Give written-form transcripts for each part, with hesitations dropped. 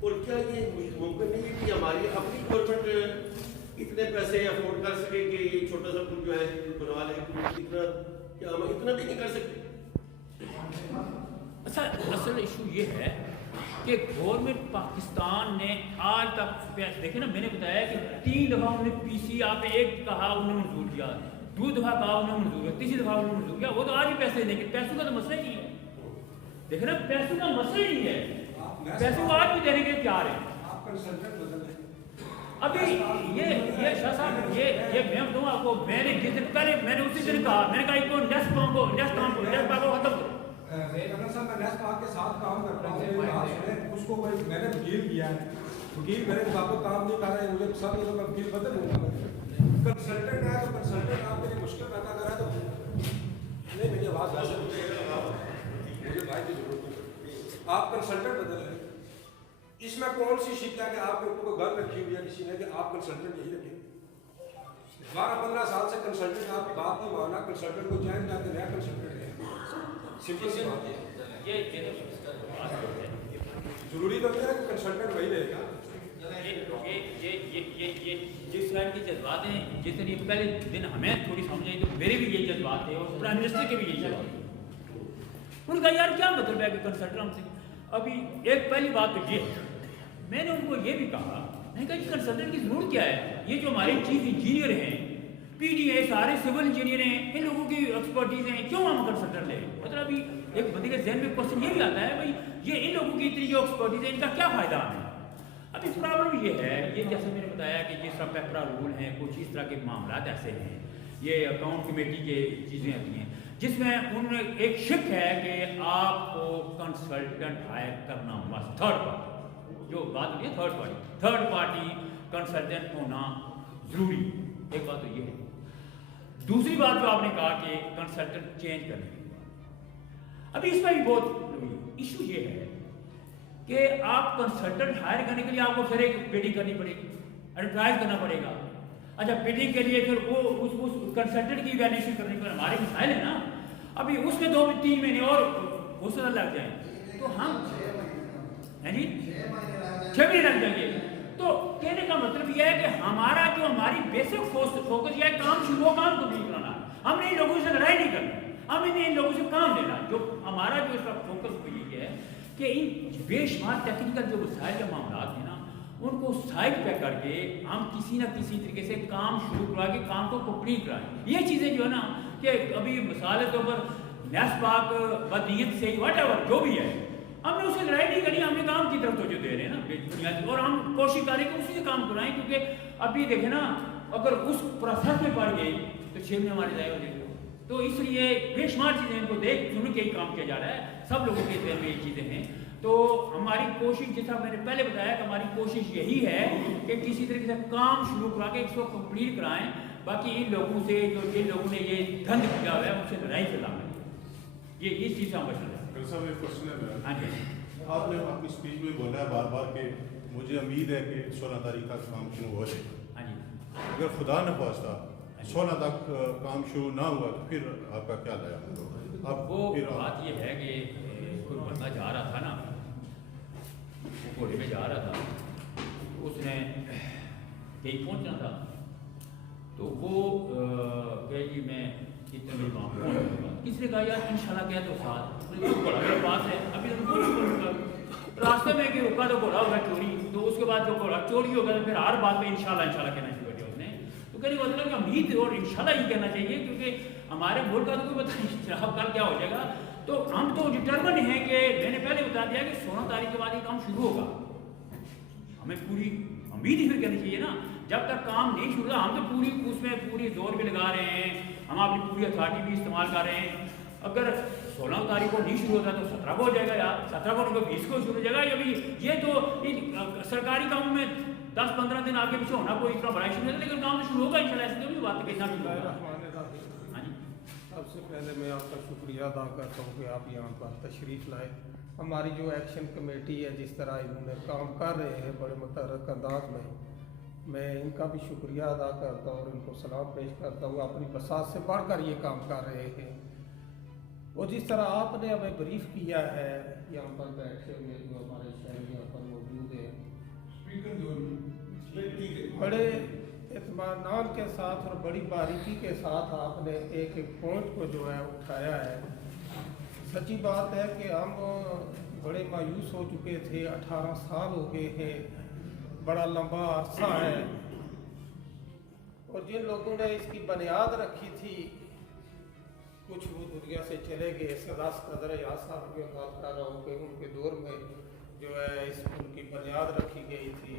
اور کیا یہ ممکن نہیں ہے کہ ہماری اپنی گورنمنٹ اتنے پیسے افورڈ کر سکے کہ یہ چھوٹا سا پل جو ہے بنوا لے؟ اتنا کیا ہم اتنا بھی نہیں کر سکتے؟ اصل ایشو یہ ہے کہ گورنمنٹ پاکستان نے آج تک دیکھیں نا، میں نے بتایا کہ 3 دفعہ انہوں نے پی سی آپ نے ایک کہا انہوں نے منظور کیا، 2 دفعہ کہا انہوں نے منظور کیا، تیسری دفعہ انہوں نے منظور کیا، وہ تو آج بھی پیسے دیں گے۔ پیسوں کا تو مسئلہ ہی نہیں ہے، دیکھیں نا پیسوں کا مسئلہ ہی نہیں ہے، پیسوں کو آج بھی دینے کے تیار ہیں۔ ابھی یہ شاہ صاحب یہ میں بتاؤں آپ کو، میں نے جس دن پہلے میں نے اسی دن کہا، میں نے کہا ان کو نیسٹ پاک کو ختم کرو۔ صاحب میں نیسٹ پاک کے ساتھ کام کرتا ہوں، اس کو میں نے وکیل کیا ہے، وکیل میرے مطابق کام نہیں کر رہے ہیں، مجھے سب یہ لوگ وکیل بدل ہوں گا، کنسلٹنٹ ہے تو کنسلٹنٹ آپ کے لیے مشکل پیدا کر رہا ہے، تو نہیں میری آواز ویسے مجھے بھائی کی ضرورت نہیں، آپ کنسلٹنٹ بدل رہے ہیں۔ اس میں کون سی شک ہے کہ آپ کے اوپر کو گن رکھی ہوئی ہے کسی نے کہ آپ کنسلٹنٹ یہی رکھیں؟ 12-15 سال سے کنسلٹنٹ آپ کی بات نہیں ماننا، کنسلٹنٹ کو چینج کر کے نیا کنسلٹنٹ ہے، سمپل سی بات ہے۔ ضروری تو نہیں ہے کہ کنسلٹنٹ وہی رہے گا۔ یہ جس طرح کے جذبات ہیں، جس طرح پہلے دن ہمیں تھوڑی سمجھ آئی تو میرے بھی یہی جذبات تھے اور پرائم منسٹر کے بھی یہی جذبات تھے۔ ان کا یار کیا مطلب ہے کہ کنسلٹنٹ ہم سے، ابھی ایک پہلی بات تو یہ ہے، میں نے ان کو یہ بھی کہا، میں نے کہا کہ کنسلٹنٹ کی ضرورت کیا ہے؟ یہ جو ہمارے چیف انجینئر ہیں، پی ڈی اے سارے سول انجینئر ہیں، ان لوگوں کی ایکسپرٹیز ہیں، کیوں ہم کنسلٹنٹ لیں؟ مطلب ابھی ایک بندے کے ذہن میں کوشچن یہ بھی آتا ہے بھائی یہ ان لوگوں کی اتنی جو ایکسپرٹیز ہے ان کا کیا فائدہ ہمیں؟ ابھی پرابلم یہ ہے، یہ جیسے میں نے بتایا کہ جس طرح پیپرا رول ہیں، کچھ اس طرح کے معاملات ایسے ہیں، یہ اکاؤنٹ کمیٹی کے چیزیں ہوتی ہیں جس میں انہوں نے ایک شک ہے کہ آپ کو کنسلٹنٹ ہائر کرنا مست، تھرڈ پارٹی جو بات ہوئی ہے، تھرڈ پارٹی کنسلٹنٹ ہونا ضروری، ایک بات تو یہ ہے۔ دوسری بات جو آپ نے کہا کہ کنسلٹنٹ چینج کرنے کی، ابھی اس میں بھی بہت ایشو یہ ہے کہ آپ کنسلٹنٹ ہائر کرنے کے لیے آپ کو پھر ایک بیڈنگ کرنی پڑے گی، ایڈورٹائز کرنا پڑے گا۔ اچھا بیڈنگ کے لیے پھر وہ اس کنسلٹنٹ کی ایویلیویشن کرنے کے لیے ہمارے مسائل ہیں نا، ابھی اس میں 2-3 مہینے اور غسل لگ جائیں تو ہم 6 مہینے لگ جائیں گے۔ تو کہنے کا مطلب یہ ہے کہ ہماری بیسک فوکس یہ ہے کام شروع ہو، کام کو نہیں کرانا، ہم نے ان لوگوں سے لڑائی نہیں کرنا، ہم ان لوگوں سے کام لینا، جو ہمارا جو اس کا فوکس یہ ہے کہ ان بے شمار ٹیکنیکل جو مسائل کے معاملات ہیں نا ان کو سائڈ پہ کر کے ہم کسی نہ کسی طریقے سے کام شروع کرا کے کام کو کمپلیٹ کرائیں۔ یہ چیزیں جو ہے نا کہ ابھی مثال کے طور پر نیس پاک بدنیت سے واٹ ایور جو بھی ہے، ہم نے اسے لڑائی نہیں کرنی، ہم نے کام کی طرف توجہ دے رہے ہیں نا بنیادی، اور ہم کوشش کریں کہ اسی سے کام کرائیں، کیونکہ ابھی دیکھیں نا اگر اس پروسیس میں پڑ گئی تو 6 مہینے ہمارے ضائع ہو جائیں گے۔ تو اس لیے بے شمار چیزیں ان کو دیکھ سن کے ہی کام کیا جا رہا ہے، سب لوگوں کے ذہن میں یہ چیزیں ہیں۔ تو ہماری کوشش، جیسا میں نے پہلے بتایا کہ ہماری کوشش یہی ہے کہ کسی طریقے سے کام شروع کرا کے اس کو کمپلیٹ کرائیں، باقی ان لوگوں سے جو جن لوگوں نے یہ دھند کیا ہوا ہے ان سے لڑائی چلانا ہے، یہ اس چیز سے ہم بچنا ہے۔ صاحب ایک کوشچن ہے، ہاں جی، آپ نے اپنی اسپیچ میں بولا ہے بار بار کہ مجھے امید ہے کہ 16 تاریخ تک کام شروع ہو جائے گا۔ ہاں جی، اگر خدا نہ خواستہ 16 تک کام شروع نہ ہوا تو پھر آپ کا کیا لیا؟ وہ بات یہ ہے کہ کوئی بندہ جا رہا تھا نا، وہ گھوڑے میں جا رہا تھا، اس نے کہیں پہنچنا تھا تو وہ کہ جی میں اتنے بجے وہاں پہنچ جاؤں گا، کسی نے کہا یار انشاءاللہ کہہ دو ساتھ، گھوڑا میرے پاس ہے ابھی تو کچھ کروں گا، راستے میں کہ رکا تو گھوڑا ہوگا چوری، تو اس کے بعد جو گھوڑا چوری ہوگا تو پھر ہر بات میں انشاءاللہ کہنا شروع کیا اس نے، تو کہنے کا مطلب کہ امید اور انشاءاللہ ہی کہنا چاہیے، کیونکہ ہمارے ملک کا تو کوئی پتہ نہیں جناب کل کیا ہو جائے گا۔ تو ہم تو ڈٹرمن ہیں کہ میں نے پہلے بتا دیا کہ 16 تاریخ کے بعد یہ کام شروع ہوگا، ہمیں پوری امید ہی پھر کہنی چاہیے نا، جب تک کام نہیں شروع ہوا، ہم تو پوری اس میں پوری زور بھی لگا رہے ہیں، ہم اپنی پوری اتھارٹی بھی استعمال کر رہے ہیں. اگر 16 تاریخ کو نہیں شروع ہوتا تو 17 کو ہو جائے گا یار، 17 کو 20 کو شروع ہو جائے گا. یہ تو سرکاری کاموں میں 10-15 دن آگے پیچھے ہونا کوئی اتنا بڑا ایشو نہیں ہے، لیکن کام تو شروع ہوگا انشاءاللہ. ایسی تو بھی بات ہے کہ اتنا بھی ہوگا. ہاں جی. سب سے پہلے میں آپ کا شکریہ ادا کرتا ہوں کہ آپ یہاں پر تشریف لائے. ہماری جو ایکشن کمیٹی ہے جس طرح انہوں نے کام کر رہے ہیں بڑے متحرک انداز میں ان کا بھی شکریہ ادا کرتا ہوں اور ان کو سلام پیش کرتا ہوں. اپنی بساط سے بڑھ کر یہ کام کر رہے ہیں. اور جس طرح آپ نے ہمیں بریف کیا ہے یہاں پر بیٹھے ہوئے جو ہمارے شہری یہاں پر موجود ہیں، بڑے اطمینان کے ساتھ اور بڑی باریکی کے ساتھ آپ نے ایک ایک پوائنٹ کو جو ہے اٹھایا ہے. سچی بات ہے کہ ہم بڑے مایوس ہو چکے تھے. 18 سال ہو گئے ہیں، بڑا لمبا عرصہ ہے. اور جن لوگوں نے اس کی بنیاد رکھی تھی کچھ وہ دنیا سے چلے گئے. سردار قدر یاد صاحب کی بات کر رہا ہوں کہ ان کے دور میں جو ہے اس پل کی بنیاد رکھی گئی تھی.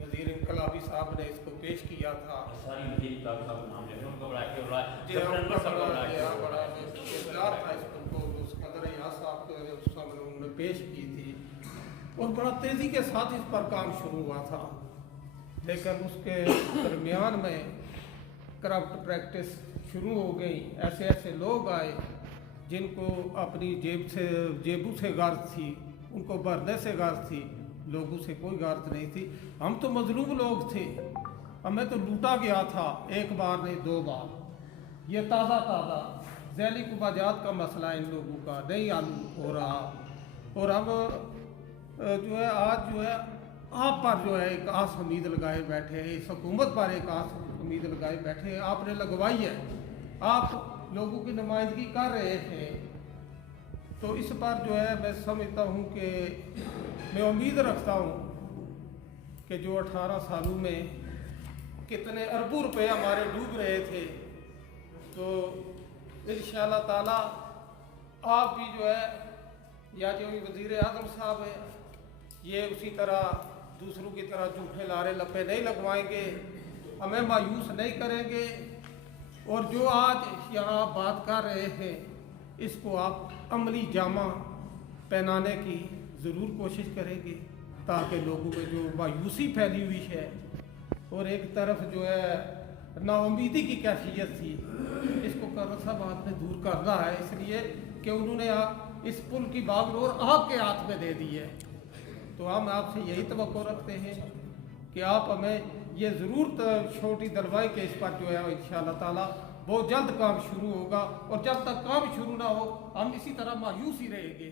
وزیر انقلابی صاحب نے اس کو پیش کیا تھا. ساری وزیر انقلابی صاحب کا نام لے رہے ہیں، ان کو بڑا کہ بڑا جی ہاں، بڑا اقتدار تھا اس پل کو. اس قدر یاد صاحب کے سامنے انہوں نے پیش کی تھی اور بڑا تیزی کے ساتھ اس پر کام شروع ہوا تھا. لیکن اس کے درمیان میں کرپٹ پریکٹس شروع ہو گئی. ایسے لوگ آئے جن کو اپنی جیبوں سے غرض تھی، ان کو بھرنے سے غرض تھی، لوگوں سے کوئی غرض نہیں تھی. ہم تو مظلوم لوگ تھے، ہمیں تو لوٹا گیا تھا ایک بار نہیں 2 بار. یہ تازہ ذیلی خواجات کا مسئلہ ان لوگوں کا نہیں حل ہو رہا. اور ہم جو ہے آج جو ہے آپ پر جو ہے ایک آس امید لگائے بیٹھے ہیں، اس حکومت پر ایک آس امید لگائے بیٹھے ہیں. آپ نے لگوائی ہے، آپ لوگوں کی نمائندگی کر رہے ہیں. تو اس پر جو ہے میں سمجھتا ہوں کہ میں امید رکھتا ہوں کہ جو 18 سالوں میں کتنے اربوں روپے ہمارے ڈوب رہے تھے، تو انشاءاللہ تعالی آپ بھی جو ہے یا جو وزیر اعظم صاحب ہیں یہ اسی طرح دوسروں کی طرح جھوٹے لارے لپے نہیں لگوائیں گے، ہمیں مایوس نہیں کریں گے. اور جو آج یہاں بات کر رہے ہیں اس کو آپ عملی جامہ پہنانے کی ضرور کوشش کریں گے تاکہ لوگوں میں جو مایوسی پھیلی ہوئی ہے اور ایک طرف جو ہے نا امیدی کی کیفیت تھی اس کو کرنا صاحب آپ نے دور کرنا ہے. اس لیے کہ انہوں نے اس پل کی باغ ڈور آپ کے ہاتھ میں دے دی ہے. تو ہم آپ سے یہی توقع رکھتے ہیں کہ آپ ہمیں یہ ضرور چھوٹی دلوائی کہ اس پر جو ہے انشاءاللہ تعالی بہت جلد کام شروع ہوگا. اور جب تک کام شروع نہ ہو ہم اسی طرح مایوس ہی رہیں گے.